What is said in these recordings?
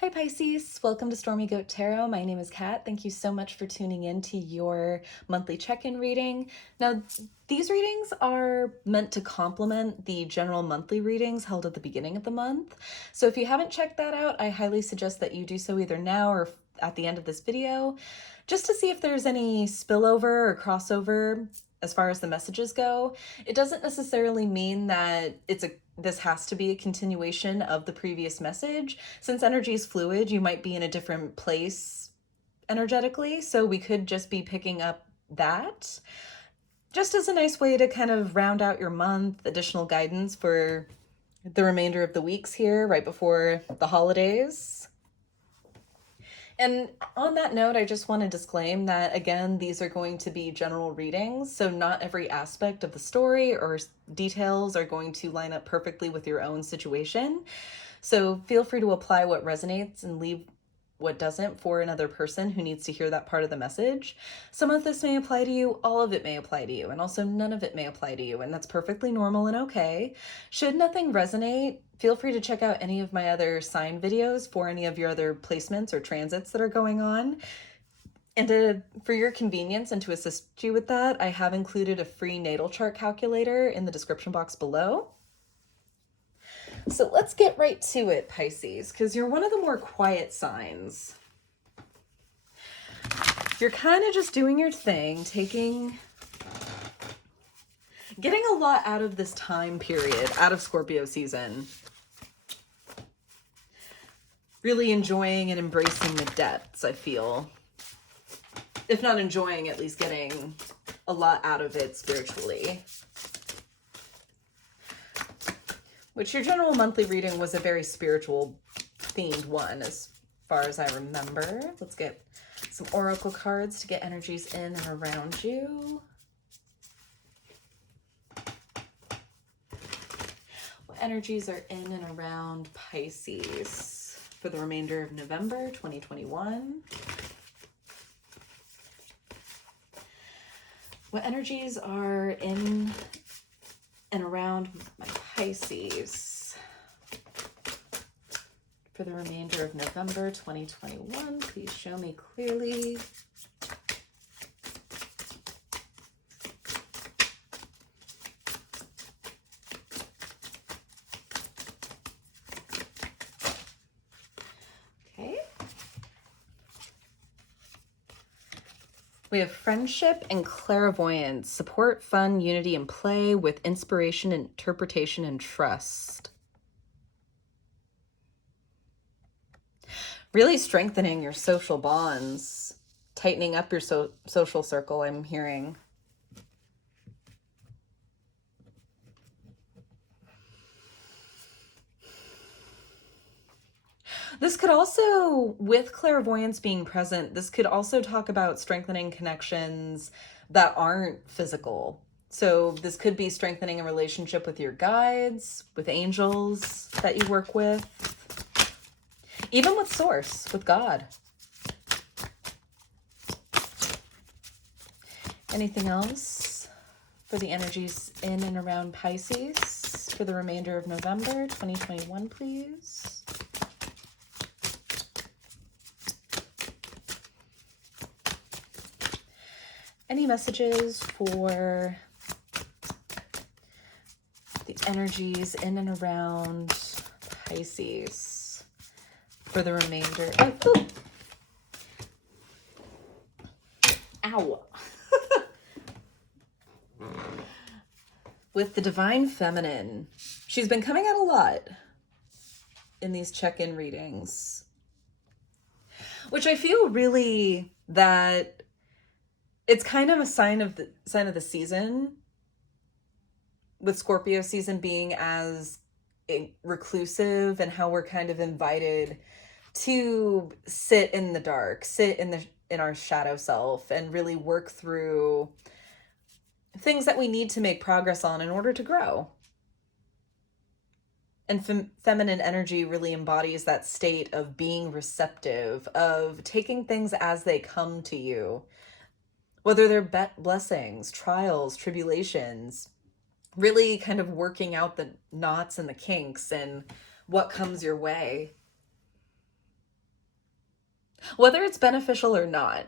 Hi Pisces, welcome to Stormy Goat Tarot. My name is Kat. Thank you so much for tuning in to your monthly check-in reading. Now, these readings are meant to complement the general monthly readings held at the beginning of the month. So if you haven't checked that out, I highly suggest that you do so either now or at the end of this video, just to see if there's any spillover or crossover as far as the messages go. It doesn't necessarily mean that this has to be a continuation of the previous message. Since energy is fluid, you might be in a different place energetically, so we could just be picking up that just as a nice way to kind of round out your month, additional guidance for the remainder of the weeks here right before the holidays. And on that note, I just want to disclaim that, again, these are going to be general readings, so not every aspect of the story or details are going to line up perfectly with your own situation. So feel free to apply what resonates and leave what doesn't for another person who needs to hear that part of the message. Some of this may apply to you, all of it may apply to you, and also none of it may apply to you, and that's perfectly normal and okay. Should nothing resonate, feel free to check out any of my other sign videos for any of your other placements or transits that are going on. And for your convenience and to assist you with that, I have included a free natal chart calculator in the description box below. So let's get right to it, Pisces, because you're one of the more quiet signs. You're kind of just doing your thing, getting a lot out of this time period, out of Scorpio season. Really enjoying and embracing the depths, I feel. If not enjoying, at least getting a lot out of it spiritually. Which your general monthly reading was a very spiritual themed one as far as I remember. Let's get some oracle cards to get energies in and around you. What energies are in and around Pisces for the remainder of November 2021? What energies are in and around my Pisces for the remainder of November 2021? Please show me clearly. Okay. We have friendship and clairvoyance, support, fun, unity, and play with inspiration, interpretation, and trust. Really strengthening your social bonds, tightening up your social circle, I'm hearing. This could also, with clairvoyance being present, this could also talk about strengthening connections that aren't physical. So this could be strengthening a relationship with your guides, with angels that you work with, even with Source, with God. Anything else for the energies in and around Pisces for the remainder of November 2021, please? Any messages for the energies in and around Pisces for the remainder? Oh, ow. With the Divine Feminine. She's been coming out a lot in these check-in readings, which I feel really that it's kind of a sign of the season, with Scorpio season being as reclusive and how we're kind of invited to sit in the dark, sit in our shadow self and really work through things that we need to make progress on in order to grow. And feminine energy really embodies that state of being receptive, of taking things as they come to you, whether they're blessings, trials, tribulations, really kind of working out the knots and the kinks and what comes your way. Whether it's beneficial or not.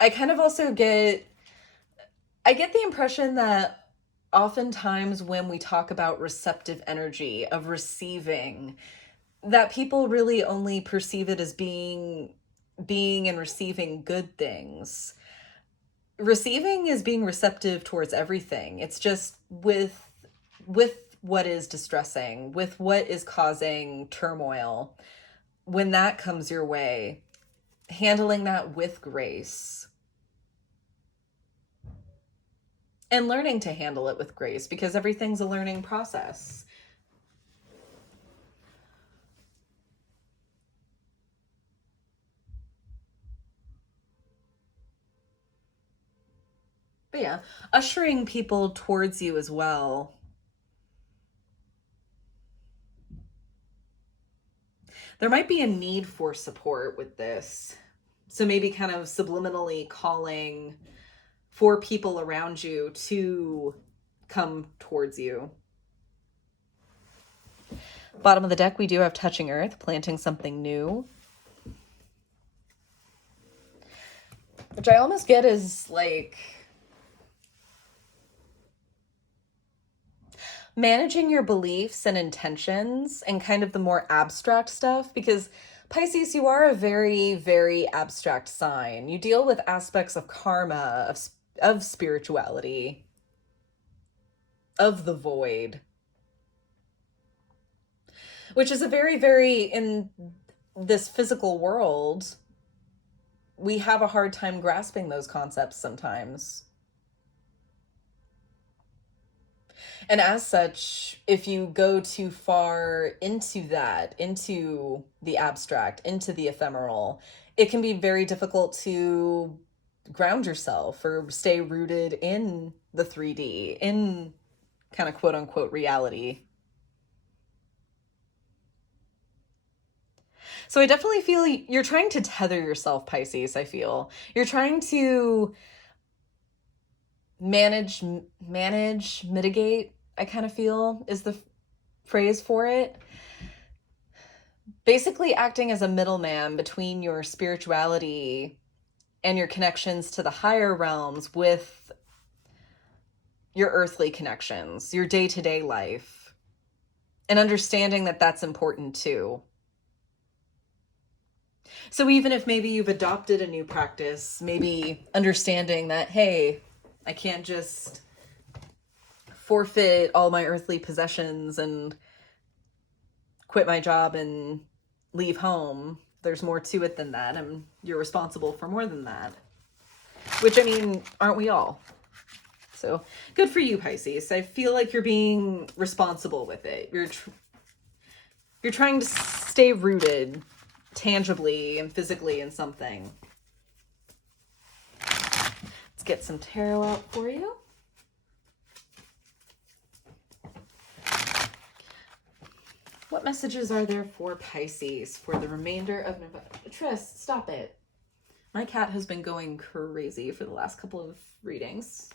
I kind of also I get the impression that oftentimes when we talk about receptive energy of receiving, that people really only perceive it as being and receiving good things. Receiving is being receptive towards everything. It's just with what is distressing, with what is causing turmoil. When that comes your way, handling that with grace and learning to handle it with grace, because everything's a learning process. But yeah, ushering people towards you as well. There might be a need for support with this. So maybe kind of subliminally calling for people around you to come towards you. Bottom of the deck, we do have touching earth, planting something new. Which I almost get is like managing your beliefs and intentions and kind of the more abstract stuff, because Pisces, you are a very, very abstract sign. You deal with aspects of karma, of spirituality, of the void, which is a very, very, in this physical world, we have a hard time grasping those concepts sometimes. And as such, if you go too far into that, into the abstract, into the ephemeral, it can be very difficult to ground yourself or stay rooted in the 3D, in kind of quote unquote reality. So I definitely feel you're trying to tether yourself, Pisces, I feel. You're trying to mitigate, I kind of feel is the phrase for it. Basically acting as a middleman between your spirituality and your connections to the higher realms with your earthly connections, your day-to-day life, and understanding that that's important too. So even if maybe you've adopted a new practice, maybe understanding that, hey, I can't just forfeit all my earthly possessions and quit my job and leave home. There's more to it than that, and you're responsible for more than that. Which, I mean, aren't we all? So good for you, Pisces. I feel like you're being responsible with it. You're trying to stay rooted tangibly and physically in something. Let's get some tarot out for you. What messages are there for Pisces for the remainder of November? Tris, stop it. My cat has been going crazy for the last couple of readings.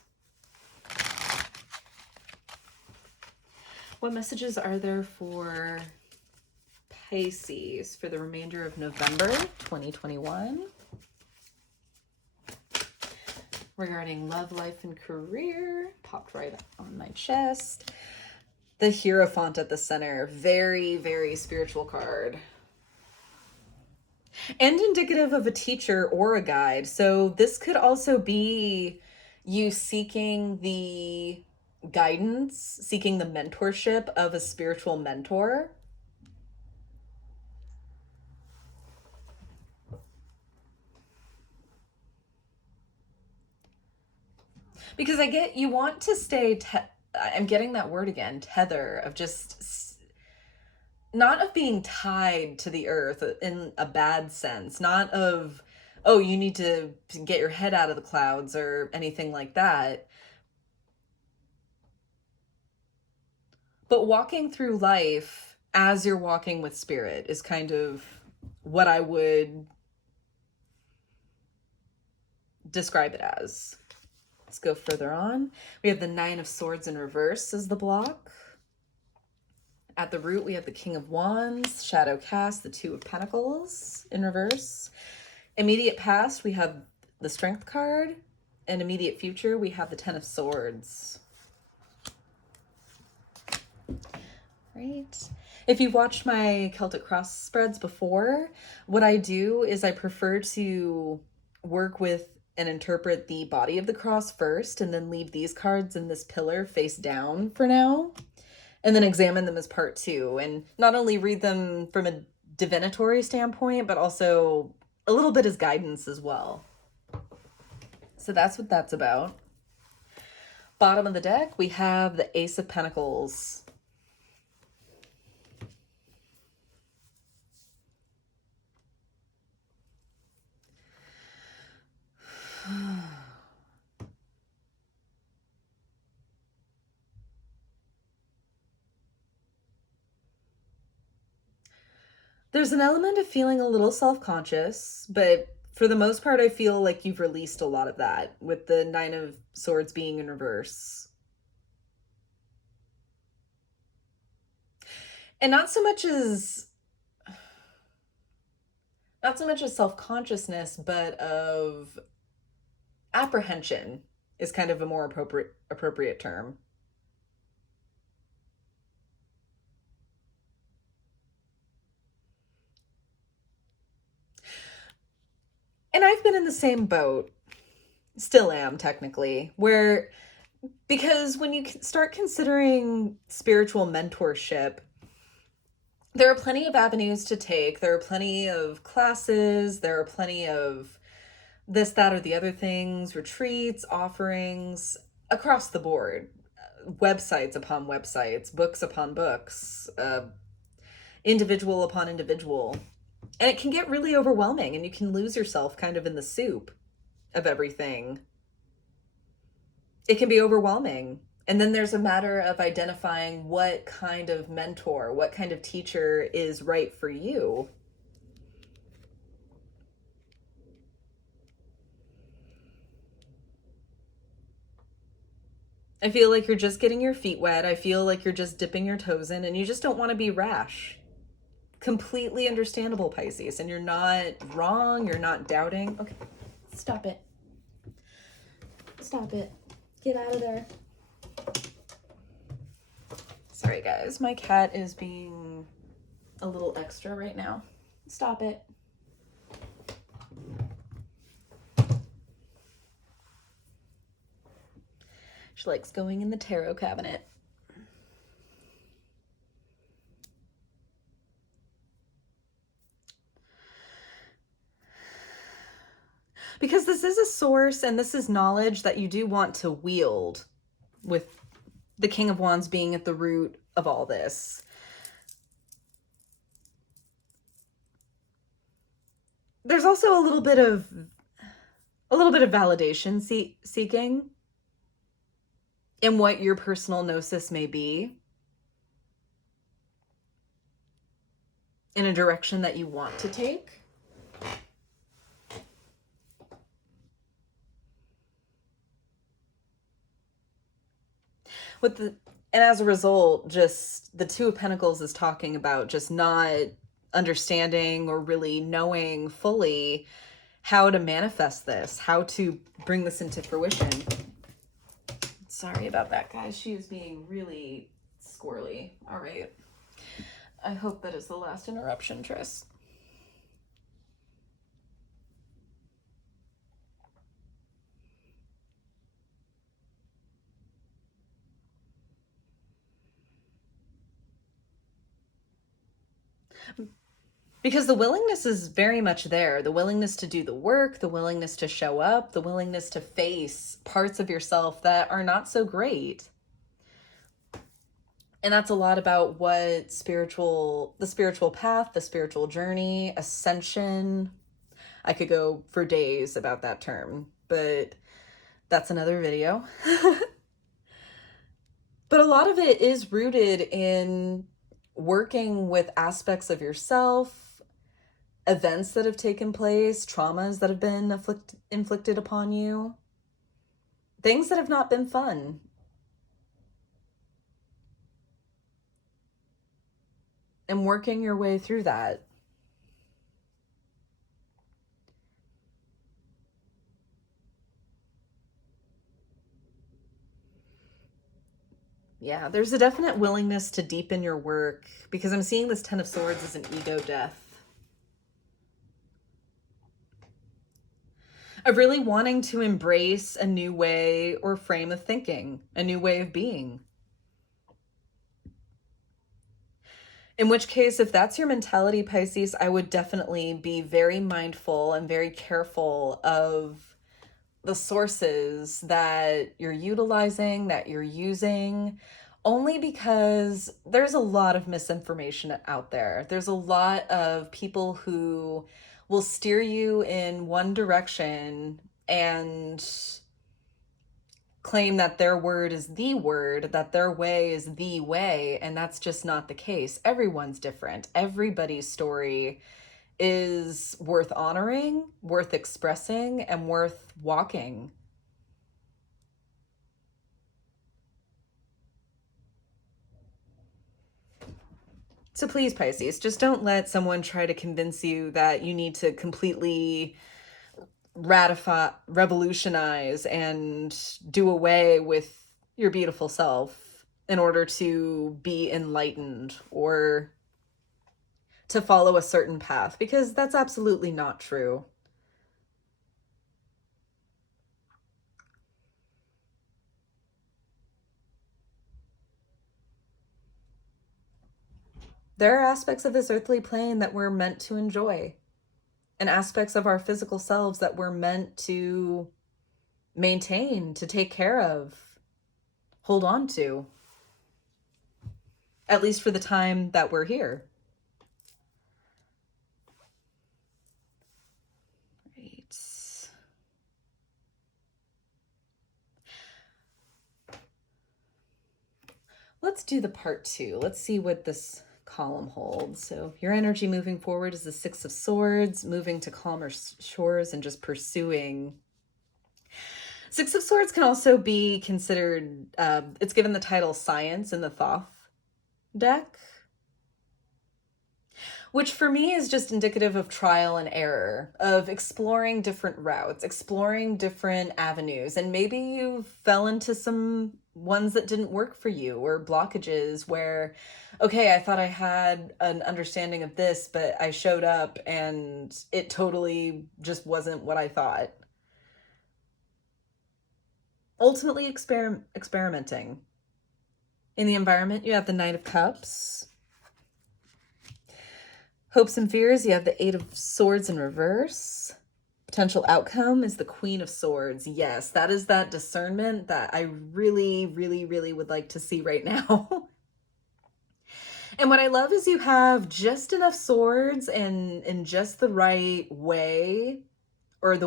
What messages are there for Pisces for the remainder of November 2021? Regarding love, life, and career. Popped right on my chest. The Hierophant at the center. Very, very spiritual card. And indicative of a teacher or a guide. So this could also be you seeking the guidance, seeking the mentorship of a spiritual mentor. Because I get you want to stay, I'm getting that word again, tether, of just not of being tied to the earth in a bad sense, not of, oh, you need to get your head out of the clouds or anything like that. But walking through life as you're walking with spirit is kind of what I would describe it as. Let's go further on. We have the Nine of Swords in reverse as the block. At the root, we have the King of Wands, Shadow Cast, the Two of Pentacles in reverse. Immediate past, we have the Strength card, and immediate future, we have the Ten of Swords. Right. If you've watched my Celtic cross spreads before, what I do is I prefer to work with and interpret the body of the cross first, and then leave these cards in this pillar face down for now, and then examine them as part two, and not only read them from a divinatory standpoint, but also a little bit as guidance as well. So that's what that's about. Bottom of the deck, we have the Ace of Pentacles. There's an element of feeling a little self-conscious, but for the most part, I feel like you've released a lot of that with the Nine of Swords being in reverse. And not so much as self-consciousness, but of apprehension is kind of a more appropriate term. And I've been in the same boat, still am technically, where, because when you start considering spiritual mentorship, there are plenty of avenues to take. There are plenty of classes. There are plenty of this, that, or the other things, retreats, offerings across the board, websites upon websites, books upon books, individual upon individual. And it can get really overwhelming, and you can lose yourself kind of in the soup of everything. It can be overwhelming. And then there's a matter of identifying what kind of mentor, what kind of teacher is right for you. I feel like you're just getting your feet wet. I feel like you're just dipping your toes in, and you just don't want to be rash. Completely understandable, Pisces. And you're not wrong. You're not doubting. Okay, stop it. Stop it. Get out of there. Sorry, guys. My cat is being a little extra right now. Stop it. She likes going in the tarot cabinet. Because this is a source and this is knowledge that you do want to wield, with the King of Wands being at the root of all this. There's also a little bit of validation seeking in what your personal gnosis may be, in a direction that you want to take. And as a result, just the Two of Pentacles is talking about just not understanding or really knowing fully how to manifest this, how to bring this into fruition. Sorry about that, guys. She is being really squirrely. All right. I hope that is the last interruption, Tris. Because the willingness is very much there. The willingness to do the work, the willingness to show up, the willingness to face parts of yourself that are not so great. And that's a lot about what the spiritual path, the spiritual journey, ascension. I could go for days about that term, but that's another video. But a lot of it is rooted in working with aspects of yourself, events that have taken place, traumas that have been inflicted upon you, things that have not been fun. And working your way through that. Yeah, there's a definite willingness to deepen your work because I'm seeing this Ten of Swords as an ego death. Of really wanting to embrace a new way or frame of thinking, a new way of being. In which case, if that's your mentality, Pisces, I would definitely be very mindful and very careful of the sources that you're utilizing, that you're using, only because there's a lot of misinformation out there. There's a lot of people who will steer you in one direction and claim that their word is the word, that their way is the way, and that's just not the case. Everyone's different. Everybody's story is worth honoring, worth expressing, and worth walking. So please, Pisces, just don't let someone try to convince you that you need to completely revolutionize and do away with your beautiful self in order to be enlightened or to follow a certain path, because that's absolutely not true. There are aspects of this earthly plane that we're meant to enjoy, and aspects of our physical selves that we're meant to maintain, to take care of, hold on to, at least for the time that we're here. Right. Let's do the part 2. Let's see what this column holds. So your energy moving forward is the Six of Swords, moving to calmer shores and just pursuing. Six of Swords can also be considered, it's given the title Science in the Thoth deck, which for me is just indicative of trial and error, of exploring different routes, exploring different avenues. And maybe you fell into some ones that didn't work for you, or blockages where, okay, I thought I had an understanding of this, but I showed up and it totally just wasn't what I thought. Ultimately, experimenting. In the environment, you have the Knight of Cups. Hopes and fears, you have the Eight of Swords in reverse. Potential outcome is the Queen of Swords. Yes, that is that discernment that I really, really, really would like to see right now. And what I love is you have just enough swords and in just the right way, or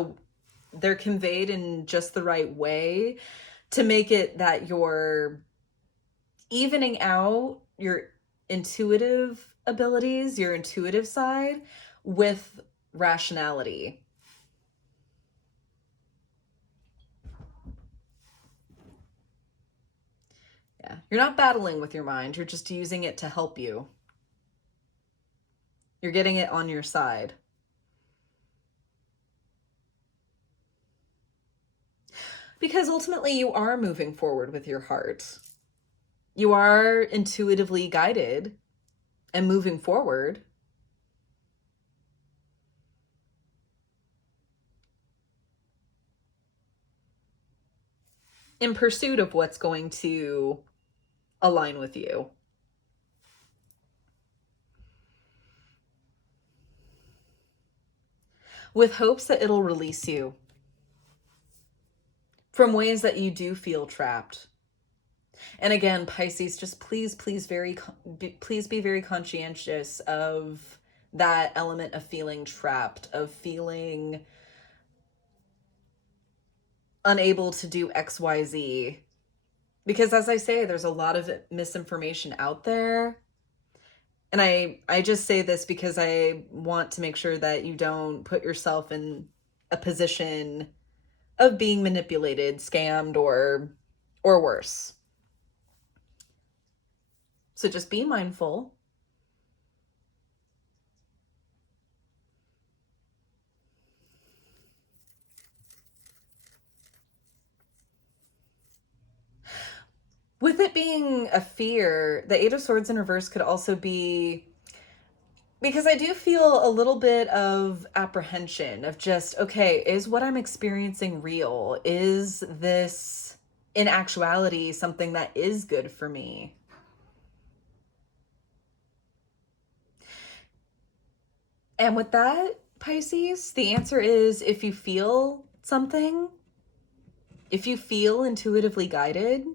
they're conveyed in just the right way to make it that you're evening out your intuitive abilities, your intuitive side, with rationality. Yeah, you're not battling with your mind, you're just using it to help you. You're getting it on your side. Because ultimately you are moving forward with your heart. You are intuitively guided and moving forward. In pursuit of what's going to align with you. With hopes that it'll release you from ways that you do feel trapped. And again, Pisces, just please be very conscientious of that element of feeling trapped, of feeling unable to do XYZ. Because as I say, there's a lot of misinformation out there. And I just say this because I want to make sure that you don't put yourself in a position of being manipulated, scammed, or worse. So just be mindful. With it being a fear, the Eight of Swords in reverse could also be, because I do feel a little bit of apprehension of just, okay, is what I'm experiencing real? Is this in actuality something that is good for me? And with that, Pisces, the answer is if you feel something, if you feel intuitively guided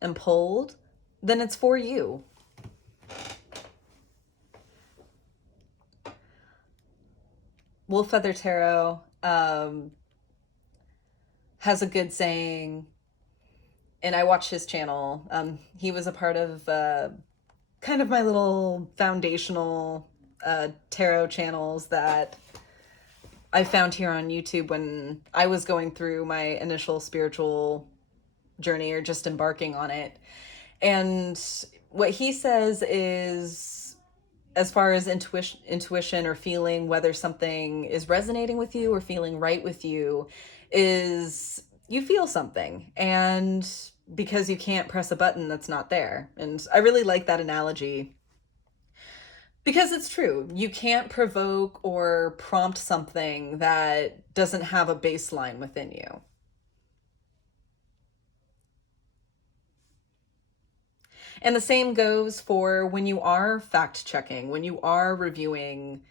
and pulled, then it's for you. Wolf Feather Tarot has a good saying, and I watch his channel. He was a part of kind of my little foundational tarot channels that I found here on YouTube when I was going through my initial spiritual journey or just embarking on it. And what he says is, as far as intuition or feeling whether something is resonating with you or feeling right with you, is you feel something, and because you can't press a button that's not there. And I really like that analogy because it's true. You can't provoke or prompt something that doesn't have a baseline within you. And the same goes for when you are fact checking, when you are reviewing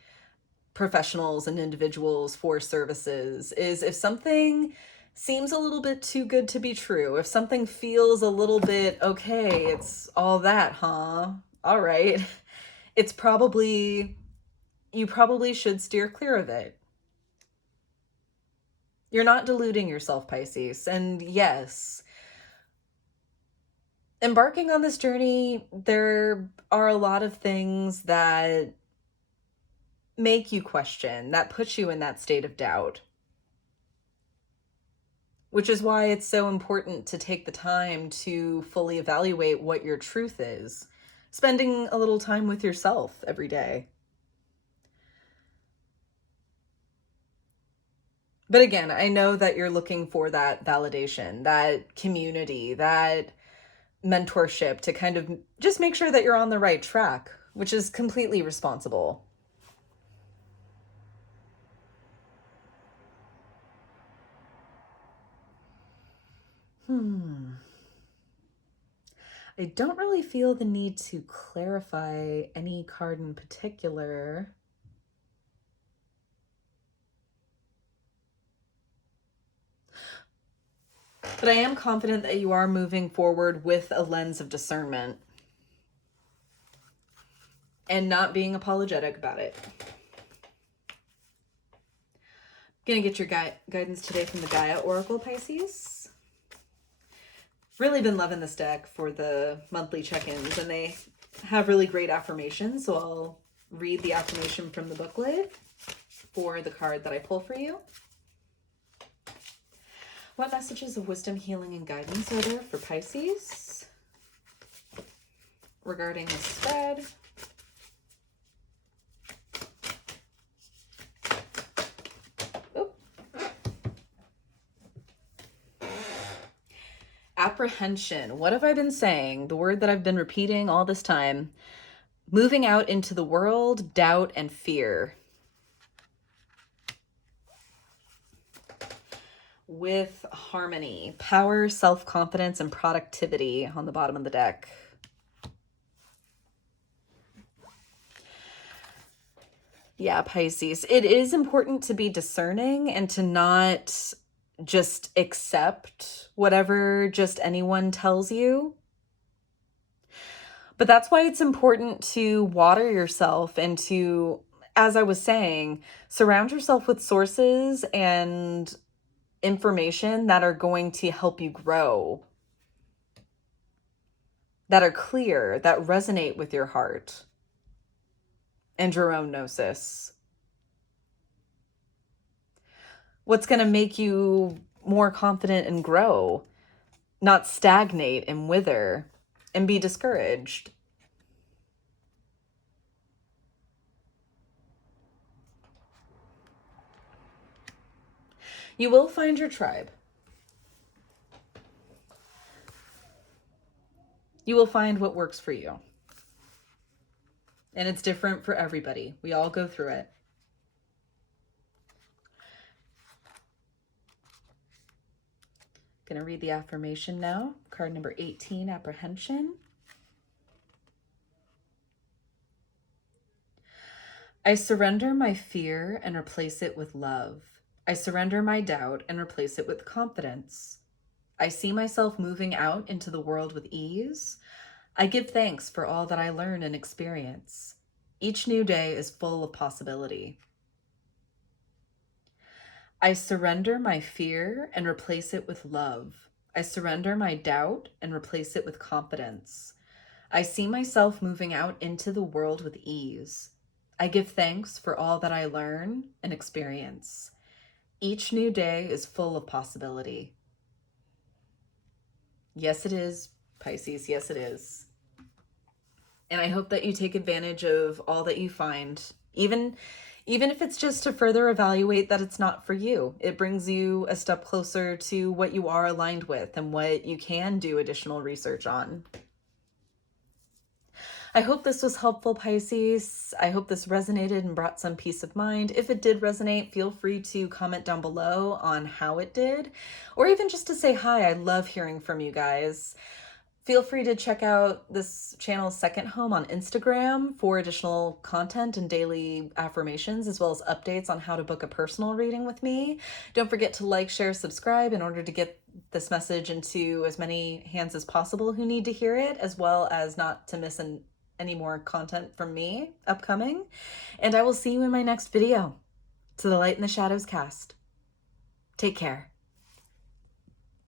professionals and individuals for services, is if something seems a little bit too good to be true, if something feels a little bit, okay, it's all that, huh? All right. It's probably, you probably should steer clear of it. You're not deluding yourself, Pisces. And yes, embarking on this journey, there are a lot of things that make you question, that put you in that state of doubt. Which is why it's so important to take the time to fully evaluate what your truth is. Spending a little time with yourself every day. But again, I know that you're looking for that validation, that community, that mentorship to kind of just make sure that you're on the right track, which is completely responsible. I don't really feel the need to clarify any card in particular. But I am confident that you are moving forward with a lens of discernment and not being apologetic about it. Gonna get your guidance today from the Gaia Oracle, Pisces. Really been loving this deck for the monthly check-ins, and they have really great affirmations, so I'll read the affirmation from the booklet for the card that I pull for you. What messages of wisdom, healing, and guidance are there for Pisces regarding the spread? Apprehension. What have I been saying? The word that I've been repeating all this time. Moving out into the world, doubt, and fear. With harmony, power, self-confidence, and productivity on the bottom of the deck. Yeah, Pisces. It is important to be discerning and to not just accept whatever just anyone tells you. But that's why it's important to water yourself and to, as I was saying, surround yourself with sources and information that are going to help you grow, that are clear, that resonate with your heart and your own gnosis. What's going to make you more confident and grow, not stagnate and wither and be discouraged. You will find your tribe. You will find what works for you. And it's different for everybody. We all go through it. Going to read the affirmation now. Card number 18, apprehension. I surrender my fear and replace it with love. I surrender my doubt and replace it with confidence. I see myself moving out into the world with ease. I give thanks for all that I learn and experience. Each new day is full of possibility. I surrender my fear and replace it with love. I surrender my doubt and replace it with confidence. I see myself moving out into the world with ease. I give thanks for all that I learn and experience. Each new day is full of possibility. Yes, it is, Pisces. Yes, it is. And I hope that you take advantage of all that you find, even if it's just to further evaluate that it's not for you. It brings you a step closer to what you are aligned with and what you can do additional research on. I hope this was helpful, Pisces. I hope this resonated and brought some peace of mind. If it did resonate, feel free to comment down below on how it did, or even just to say hi. I love hearing from you guys. Feel free to check out this channel's second home on Instagram for additional content and daily affirmations, as well as updates on how to book a personal reading with me. Don't forget to like, share, subscribe in order to get this message into as many hands as possible who need to hear it, as well as not to miss any more content from me upcoming. And I will see you in my next video. To the light and the shadows cast. Take care.